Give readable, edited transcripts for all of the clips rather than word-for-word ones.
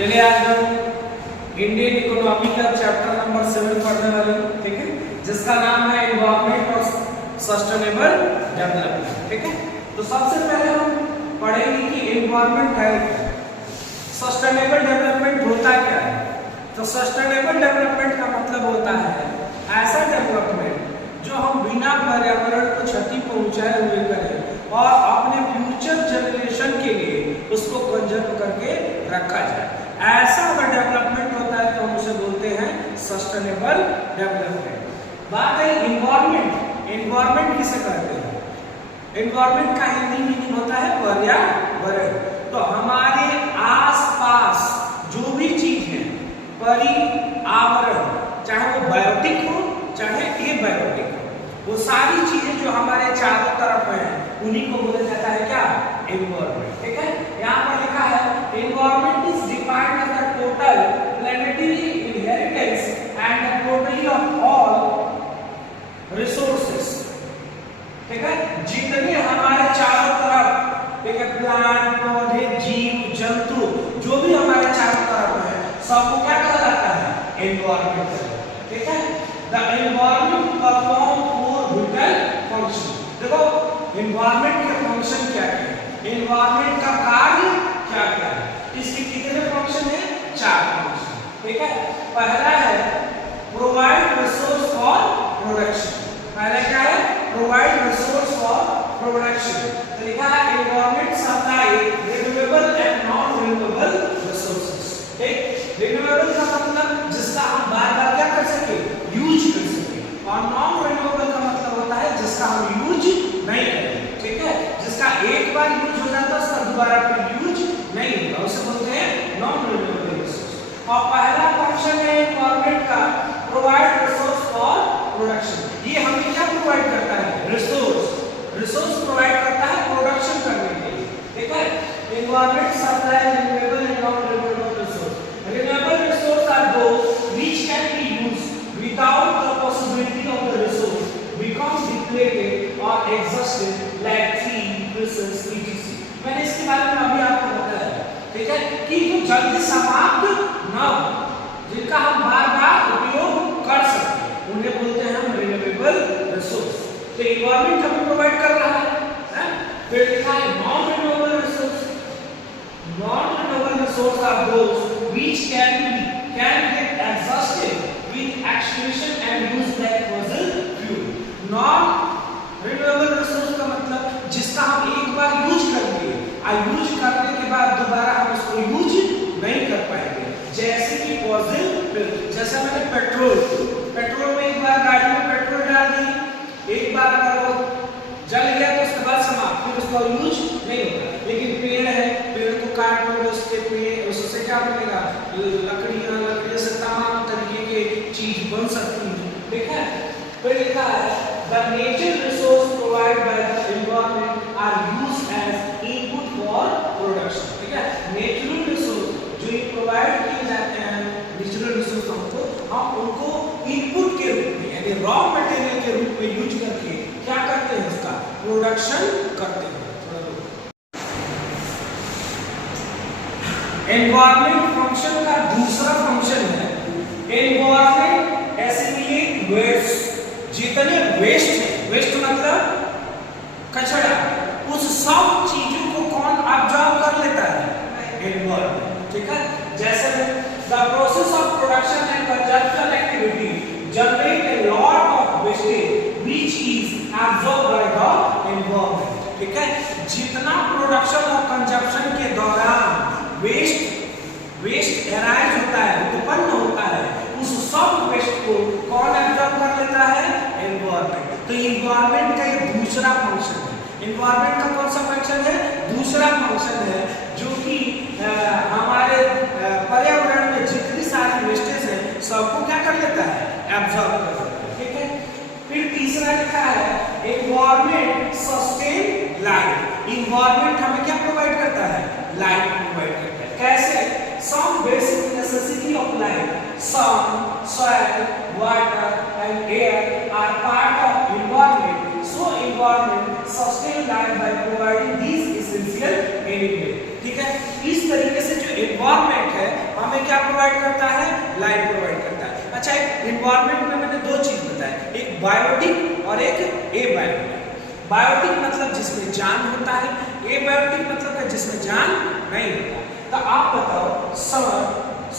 चलिए आज हम इंडियन इकोनॉमी का चैप्टर नंबर 7 पढ़ने वाले हैं, ठीक है, जिसका नाम है एनवायरनमेंट और सस्टेनेबल डेवलपमेंट। ठीक है, तो सबसे पहले हम पढ़ेंगे कि एनवायरनमेंट है क्या, सस्टेनेबल डेवलपमेंट होता क्या है। तो सस्टेनेबल डेवलपमेंट का मतलब होता है ऐसा डेवलपमेंट जो हम बिना पर्यावरण को क्षति पहुंचाए हुए करें और अपने फ्यूचर जनरेशन के लिए उसको कंजर्व करके रखा जाए। ऐसा अगर डेवलपमेंट होता है तो हम उसे बोलते हैं सस्टेनेबल डेवलपमेंट। बात है एनवायरनमेंट, एनवायरनमेंट किसे कहते हैं? एनवायरनमेंट का हिंदी मीनिंग होता है पर्यावरण। तो हमारे आसपास जो भी चीज है पर्यावरण, चाहे वो बायोटिक हो चाहे एबायोटिक हो, वो सारी चीजें जो हमारे चारों तरफ है उन्हीं को बोला जाता है क्या? एनवायरनमेंट। ठीक है, यहाँ पर लिखा है environment is defined as the total planetary inheritance and the totally of all resources. ठीक है, जितने हमारे चारों तरफ, ठीक है, प्लांट, पौधे, जीव जंतु जो भी हमारे चारों तरफ है सबको क्या कहा जाता है? एनवायरनमेंट। ठीक है, the environment perform four whittle function. देखो एनवायरनमेंट के फंक्शन क्या है, एनवायरनमेंट का कार्य क्या क्या है। इसके कितने फंक्शन है? 4 फंक्शन। ठीक है, पहला है प्रोवाइड रिसोर्स फॉर प्रोडक्शन। पहला क्या है? Provide resource for production. तो लिखा है environment supply renewable and non renewable resources. ठीक, रिन्यूएबल का मतलब जिसका हम बार-बार क्या कर सके? यूज कर सके। और नॉन रिन्यूएबल का मतलब होता है जिसका हम यूज नहीं करें। ठीक है, जिसका एक बार यूज हो जाता है उसका दोबारा फिर यूज नहीं होगा, उसे बोलते हैं नॉन रिन्यूएबल रिसोर्स। और पहला फंक्शन है एनवायरनमेंट का प्रोवाइड रिसोर्स फॉर प्रोडक्शन। ये हमें क्या प्रोवाइड करता है? रिसोर्स। रिसोर्स प्रोवाइड करता है प्रोडक्शन करने के लिए। ठीक है, environment supply renewable and non renewable resource. Renewable resource are those which can be used without the possibility of the resource become depleted or exhausted like tree, resources, etc. मैंने इसके बारे में अभी आपको बताया, ठीक है, कि जो जल्दी समाप्त न हो, जिनका हम बार-बार उपयोग कर सकते हैं, उन्हें बोलते हैं हम रिन्यूएबल रिसोर्स। तो एनवायरनमेंट हमें प्रोवाइड कर रहा है। फिर लिखा है non renewable resource. Non renewable resource are those which can get exhausted with extraction and used like fossil fuel। Non renewable resource का मतलब जिसका हम एक बार यूज करेंगे और यूज करने के बाद दोबारा हम उसको यूज नहीं कर पाएंगे। जैसे कि फॉसिल फ्यूल, जैसे मैंने पेट्रोल में एक बार गाड़ी में पेट्रोल डाल दी, एक बार अगर वो जल गया तो उसके बाद समाप्त, फिर उसका यूज नहीं होगा। लेकिन पेड़ है, पेड़ को काटोगे उससे क्या बनेगा? लकड़ियां से तमाम तरीके के चीज बन सकती है। ठीक है, फिर लिखा है the natural resource provided by the environment are used as input for production। ठीक है, नेचुरल रिसोर्स जो प्रोवाइड किए जाते हैं, नेचुरल रिसोर्स हमको, हम उनको इनपुट के रूप में यानी रॉ मटेरियल के रूप में यूज करके क्या करते हैं? उसका प्रोडक्शन करते हैं। एनवायरनमेंट फंक्शन का दूसरा फंक्शन है एनवायरनमेंट एसिमिलेट वेस्ट। जितने वेस्ट है, वेस्ट मतलब कचरा, उस सब चीजों को कौन ऑब्जर्व कर लेता है? एनवायरनमेंट। ठीक है, जैसे the process of production and consumption activity generate a lot of wastage which is absorbed by the environment. ठीक है, जितना प्रोडक्शन और कंजप्शन के दौरान वेस्ट एराइज होता है, उत्पन्न होता है, उस सब वेस्ट को कौन एब्जॉर्ब कर लेता है? एनवायरनमेंट। तो एनवायरनमेंट का ये दूसरा फंक्शन है। एनवायरनमेंट का कौन सा फंक्शन है? दूसरा फंक्शन है, जो कि हमारे पर्यावरण में जितनी सारी वेस्टेज है सबको क्या कर लेता है? एब्जॉर्ब कर लेता है। ठीक है, फिर तीसरा लिखा है एनवायरनमेंट सस्टेन लाइफ। एनवायरनमेंट हमें क्या प्रोवाइड करता है? लाइफ प्रोवाइड करता है। कैसे? some basic necessity of life, sun, soil, water and air are part of environment. So environment sustain life by providing these essential elements। ठीक है, इस तरीके से जो environment है क्या प्रोवाइड करता है? लाइफ प्रोवाइड करता है। अच्छा, एक इन्वायरमेंट में मैंने दो चीज बताई, एक बायोटिक और एक एबायोटिक। बायोटिक मतलब जिसमें जान होता है, एबायोटिक मतलब है जिसमें जान नहीं होता। तो आप बताओ, सन,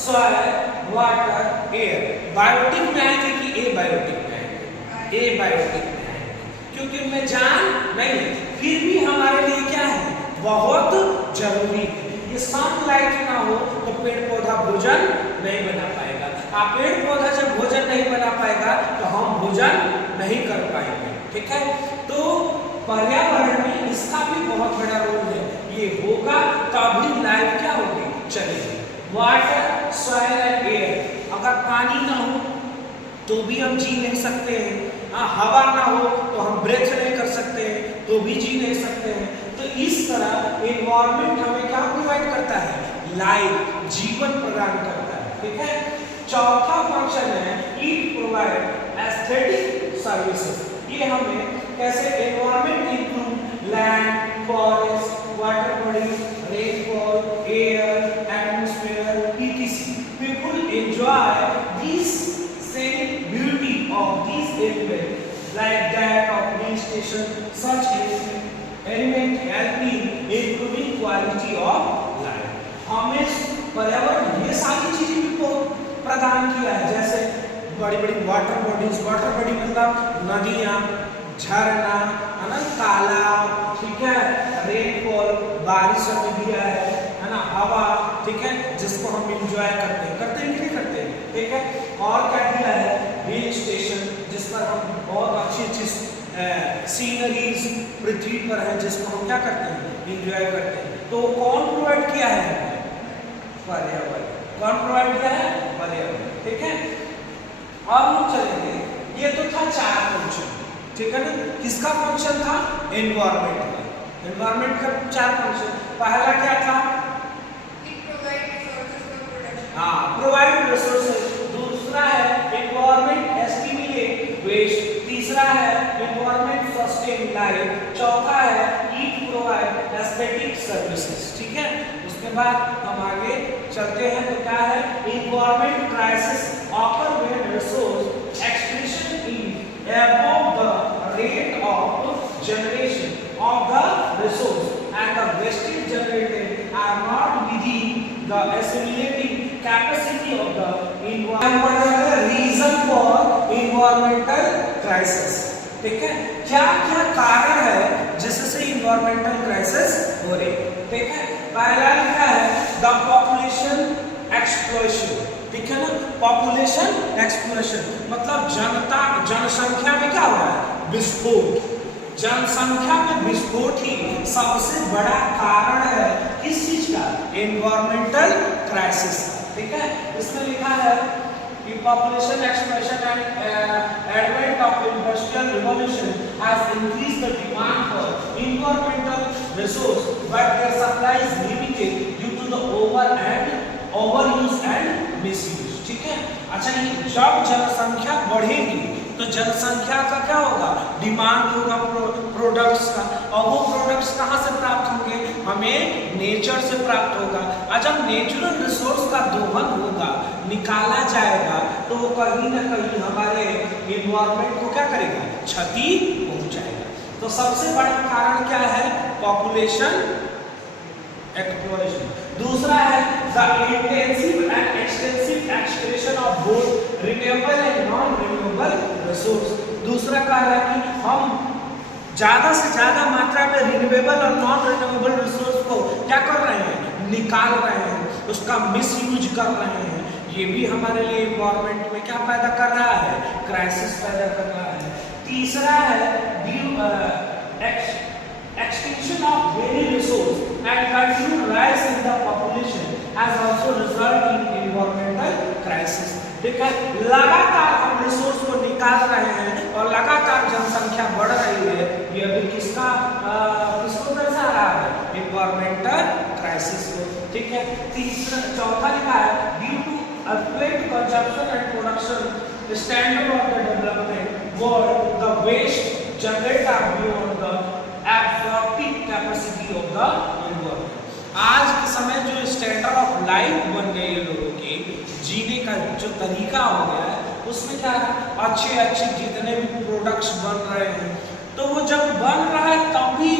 सॉइल, वाटर, एयर बायोटिक में आएंगे कि एबायोटिक में आएंगे? एबायोटिक में आएंगे, क्योंकि उनमें जान नहीं है, फिर भी हमारे लिए क्या है? बहुत जरूरी है। ये सनलाइट ना हो तो पेड़ पौधा भोजन नहीं बना पाएगा। आप पेड़ पौधा जब भोजन नहीं बना पाएगा तो हम भोजन नहीं कर पाएंगे। ठीक है, तो पर्यावरण में इसका भी बहुत बड़ा रोल है। ये होगा तभी लाइफ क्या होगी? चलेगी। वाटर, सॉइल एंड एयर, अगर पानी ना हो तो भी हम जी नहीं सकते हैं। हवा ना हो तो हम ब्रेथ नहीं कर सकते हैं, तो भी जी नहीं सकते हैं। तो इस तरह एनवायरनमेंट हमें क्या प्रोवाइड करता है? लाइफ, जीवन प्रदान करता है। ठीक है, चौथा फंक्शन है इट प्रोवाइड एस्थेटिक सर्विसेज। ये हमें कैसे environment include land, forest, water bodies, rainfall, air, atmosphere, etc. People enjoy this same beauty of these elements like that of vegetation. Such element help in improving quality of life. हमें पर्यावरण ये सारी चीजें भी प्रदान किया है, जैसे बड़ी बड़ी वाटर बॉडीज, वाटर बॉडी मतलब नदियाँ, झरना, है ना, तालाब, ठीक है, रेनफॉल, बारिश हमें दिया है ना, हवा, ठीक है, जिसको हम एंजॉय करते हैं कि नहीं करते हैं? ठीक है, और क्या दिया है? हिल स्टेशन, जिस पर हम बहुत अच्छी अच्छी सीनरीज पृथ्वी पर है, जिसको हम क्या करते हैं? एंजॉय करते हैं। तो कौन प्रोवाइड किया है? पर्यावरण। कौन प्रोवाइड किया है? पर्यावरण। ठीक है, अब हम चलेंगे, ये तो था चार फंक्शन, ठीक है ना। किसका फंक्शन था? एनवायरनमेंट का। एनवायरनमेंट का चार फंक्शन, पहला क्या था? Provide resources. दूसरा है एनवायरनमेंट एस्टिमुलेट वेस्ट। तीसरा है एनवायरनमेंट सस्टेन लाइफ। चौथा है ईट प्रोवाइड एस्थेटिक सर्विसेज। ठीक है, उसके बाद हम आगे चलते हैं। तो क्या है? Environment crisis occur when resource extraction is above the rate of generation of the resource and the wastage generated are not within the assimilating capacity of the environmental reason for environmental crisis. ठीक है, क्या क्या कारण है जिससे environmental crisis हो रही है? ठीक है, पहला लिखा है the population explosion। ठीक है ना, पॉपुलेशन एक्सप्लोशन मतलब जनसंख्या में क्या हो रहा है? विस्फोट। जनसंख्या में विस्फोट ही सबसे बड़ा कारण है किस चीज का? एनवायरमेंटल क्राइसिस का। ठीक है, इसमें लिखा है कि population explosion and advent of industrial revolution has increased the demand for environmental resource but their supply is limited due to the overuse and misuse. ठीक है, अच्छा, ये जब जनसंख्या बढ़ेगी तो जनसंख्या का क्या होगा? डिमांड होगा प्रोडक्ट्स का, और वो प्रोडक्ट्स कहाँ से प्राप्त होंगे? हमें नेचर से प्राप्त होगा। और जब नेचुरल रिसोर्स का दोहन होगा, निकाला जाएगा, तो वो कहीं ना कहीं हमारे एनवायरनमेंट को क्या करेगा? क्षति पहुंचाएगा। तो सबसे बड़ा कारण क्या है? Population exploration. दूसरा है the intensive and extensive extraction of both renewable and non-renewable resource। दूसरा कारण है कि हम ज्यादा से ज्यादा मात्रा में रिन्यूएबल और नॉन रिन्यूएबल रिसोर्स को क्या कर रहे हैं? निकाल रहे हैं, उसका मिसयूज कर रहे हैं। ये भी हमारे लिए एनवायरनमेंट में क्या पैदा कर रहा है? क्राइसिस पैदा कर रहा है। तीसरा है extinction of many resources and continued rise in the population has also resulted in environmental crisis। ठीक है, लगातार हम रिसोर्स को निकाल रहे हैं और लगातार जनसंख्या बढ़ रही है। ये अभी किसको दर्शा रहा है? एनवायरमेंटल क्राइसिस को। ठीक है, चौथा लिखा है due to affluent consumption and production standard of the development world, the waste generated are beyond the absorptive capacity of the environment। आज के समय जो स्टैंडर्ड ऑफ लाइफ बन गई है लोगों की, जीने का जो तरीका हो गया है, उसमें क्या है, अच्छे अच्छे जितने भी प्रोडक्ट्स बन रहे हैं, तो वो जब बन रहा है तब भी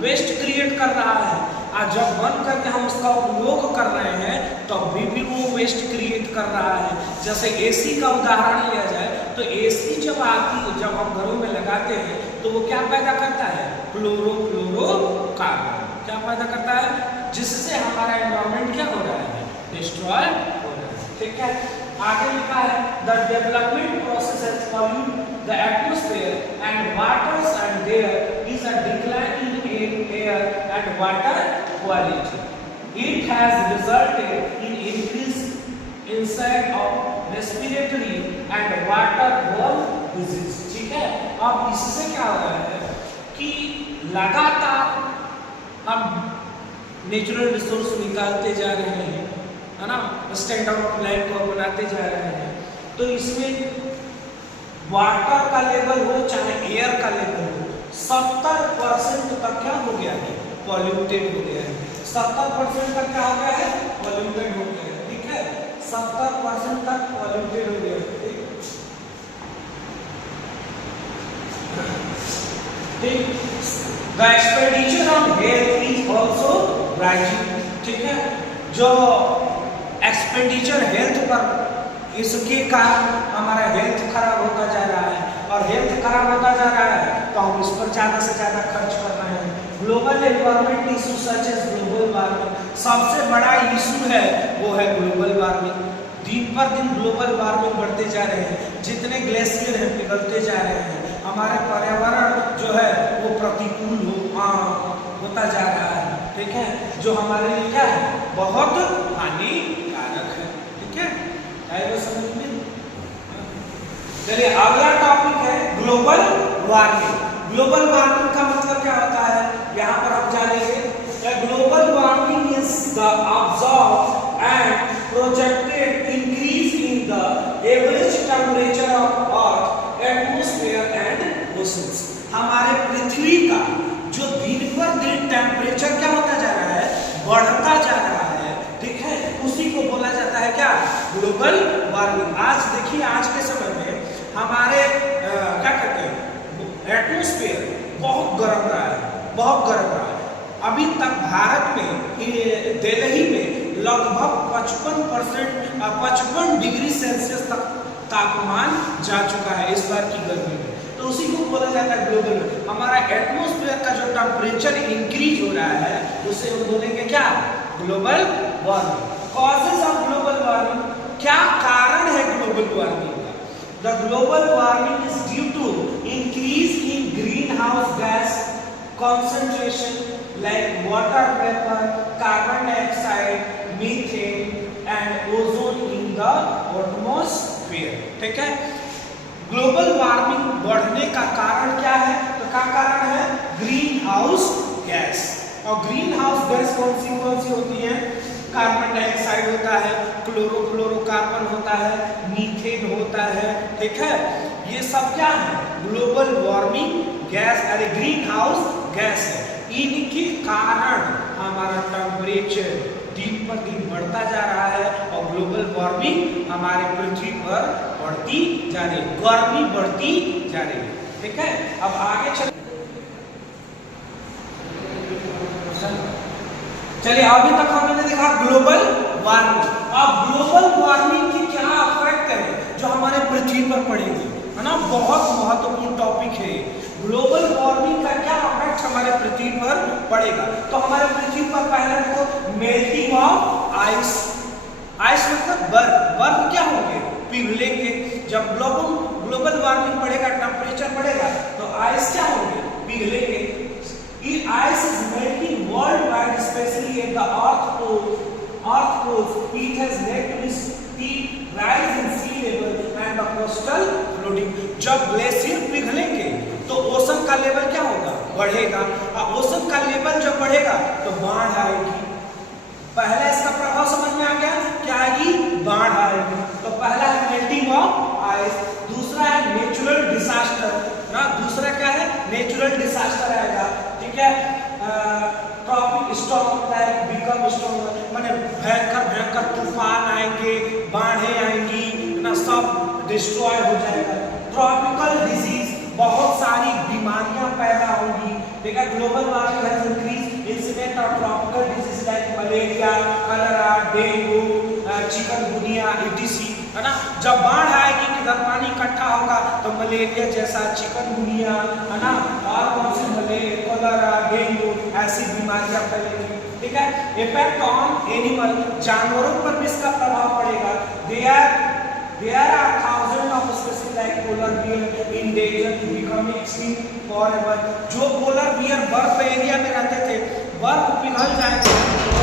वेस्ट क्रिएट कर रहा है, और जब बन करके हम उसका उपयोग कर रहे हैं तब भी वो वेस्ट क्रिएट कर रहा है। जैसे एसी का उदाहरण लिया जाए तो एसी जब आती है, जब हम घरों में लगाते हैं तो वो क्या पैदा करता है, क्लोरोफ्लोरोकार्बन क्या पैदा करता है, जिससे हमारा एनवायरमेंट क्या हो रहा है, डिस्ट्रॉय हो रहा है। ठीक है, आगे लिखा है the development process has pollute the atmosphere and waters and there is a decline in air and water quality. It has resulted in increased incidence of respiratory and waterborne disease। ठीक है, अब इससे क्या हो रहा है कि लगातार हम नेचुरल रिसोर्स निकालते जा रहे हैं, है ना, स्टैंडर्ड ऑफ लाइफ को बनाते जा रहे हैं, तो इसमें वाटर का लेवल हो चाहे एयर का लेवल हो, 70% तक क्या हो गया है, पॉल्यूटेड हो गया है। 70% तक क्या हो गया है, पॉल्यूटेड हो गया है। ठीक है, 70% तक पॉल्यूटेड हो गया है। ठीक, the expenditure on health is also rising. ठीक है, जो एक्सपेंडिचर हेल्थ पर, इसके कारण हमारा हेल्थ खराब होता जा रहा है, और हेल्थ खराब होता जा रहा है तो हम इस पर ज्यादा से ज्यादा खर्च कर रहे हैं। Global environment issue such as global warming, सबसे बड़ा इशू है वो है ग्लोबल वार्मिंग। दिन पर दिन ग्लोबल वार्मिंग बढ़ते जा रहे हैं, जितने ग्लेशियर हैं पिघलते जा रहे हैं, हमारे पर्यावरण जो है वो प्रतिकूल होता जा रहा है। ठीक है, जो हमारे लिए क्या है, बहुत हानिकारक है। ठीक है, आएगा समझ में। चलिए अगला टॉपिक है ग्लोबल वार्मिंग। ग्लोबल वार्मिंग का मतलब क्या होता है, यहाँ पर हम जानेंगे। Global warming is the observed and projected increase in the average temperature of earth atmosphere and oceans. हमारे पृथ्वी का जो दिन पर दिन टेम्परेचर क्या होता जा रहा है, बढ़ता जा रहा है। ठीक है, उसी को बोला जाता है क्या, ग्लोबल वार्मिंग। आज देखिए, आज के समय में हमारे क्या कहते हैं, एटमॉस्फेयर बहुत गर्म रहा है, बहुत गर्म रहा है। अभी तक भारत में दिल्ली में लगभग 55 डिग्री सेल्सियस तक तापमान जा चुका है इस बार की गर्मी में, तो उसी को बोला जाता है ग्लोबल। हमारा एटमॉस्फेयर का जो टेम्परेचर इंक्रीज हो रहा है उसे हम बोलेंगे क्या, global warming. Causes of global warming, क्या कारण है ग्लोबल वार्मिंग का। The global warming is due to increase in green house gas concentration like water vapor, carbon dioxide, methane and ozone in the atmosphere। ठीक है, global warming बढ़ने का कारण क्या है, तो क्या कारण है, ग्रीन हाउस गैस। और ग्रीन हाउस गैस कौन सी होती है, कार्बन डाइऑक्साइड होता है, क्लोरोफ्लोरोकार्बन होता है, मीथेन होता है। ठीक है, ये सब क्या है, ग्लोबल वार्मिंग गैस, अरे ग्रीन हाउस गैस है। इनके कारण हमारा टेम्परेचर दिन पर दिन बढ़ता जा रहा है और ग्लोबल वार्मिंग हमारे पृथ्वी पर बढ़ती जा रही है, गर्मी बढ़ती जा रही है। ठीक है, अब आगे चलिए, अभी तक हमने देखा ग्लोबल वार्मिंग। अब ग्लोबल वार्मिंग की क्या इफेक्ट है जो हमारे पृथ्वी पर पड़ेगी, है ना, बहुत महत्वपूर्ण टॉपिक है। ग्लोबल वार्मिंग का क्या इफेक्ट हमारे पृथ्वी पर पड़ेगा, तो हमारे पृथ्वी पर पहले देखो मेल्टिंग ऑफ आइस। आइस मतलब बर्फ क्या होंगे, पिघलेंगे। जब ग्लोबल वार्मिंग बढ़ेगा, टेम्परेचर बढ़ेगा, तो आइस क्या होंगे, पिघलेंगे। Ice is melting worldwide, especially at the Earth poles. It has led to steep rise in sea level and the coastal flooding. जब ग्लेशियर पिघलेंगे तो ओशन का लेवल क्या होगा, बढ़ेगा। और ओशन का लेवल जब बढ़ेगा तो बाढ़ आएगी। पहला इसका प्रभाव समझ में आ गया, क्या आएगी, बाढ़ आएगी। तो पहला है मेल्टिंग ऑफ आइस, दूसरा है नेचुरल डिजास्टर ना, दूसरा क्या है, नेचुरल डिजास्टर आएगा। ठीक है, ट्रॉपिक स्टॉर्म लाइक बिकम बाढ़ें आएंगी ना, सब डिस्ट्रॉय हो जाएगा। ट्रॉपिकल डिजीज, बहुत सारी बीमारियां पैदा होंगी। देखा global warming has increase incident of tropical disease like malaria, कलरा, डेंगू, चिकनगुनिया etc, है ना। जब बाढ़ आएगी किधर पानी इकट्ठा होगा तो मलेरिया जैसा, चिकनगुनिया, है ना, और कौन सी मलेरिया, कलरा, डेंगू ऐसी बीमारियां फैलेंगी। ठीक है। इफेक्ट ऑन एनिमल, जानवरों पर भी इसका प्रभाव पड़ेगा। There are thousands of species like polar bear in danger to become extinct forever। जो पोलर बियर बर्फ एरिया में रहते थे, बर्फ पिघल जाएगा